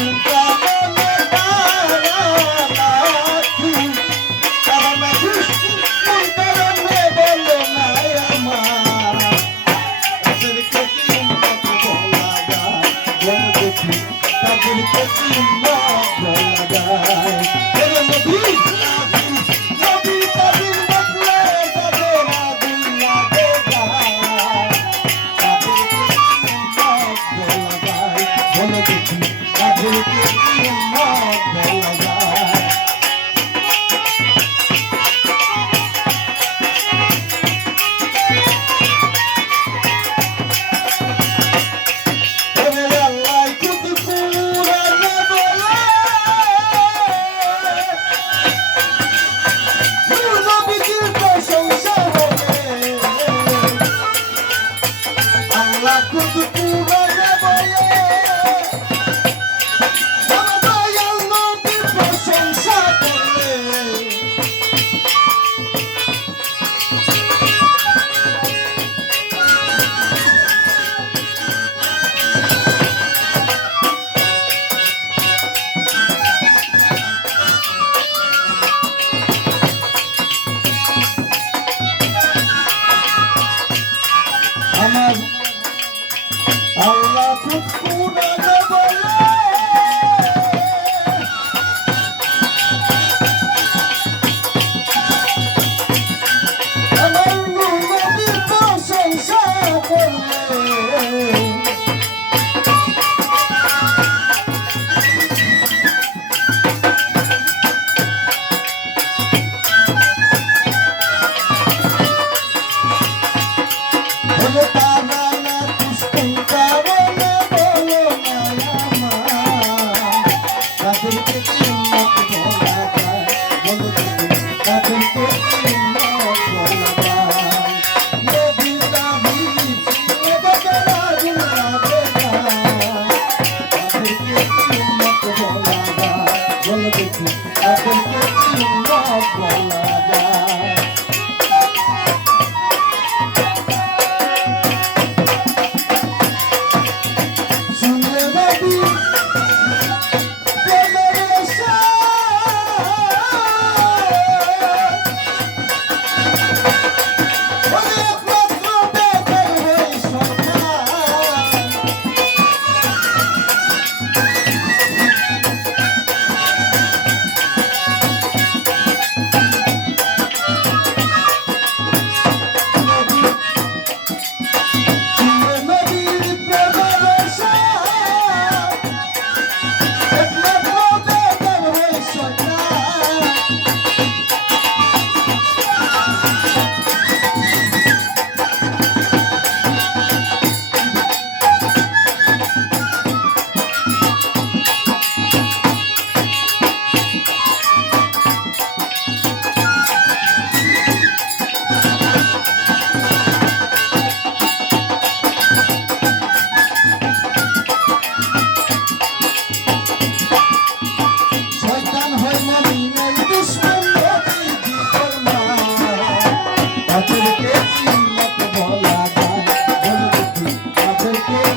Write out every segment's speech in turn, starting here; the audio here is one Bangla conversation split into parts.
Thank you. আমার আল্লাহ কুকুরা Thank you.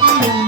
明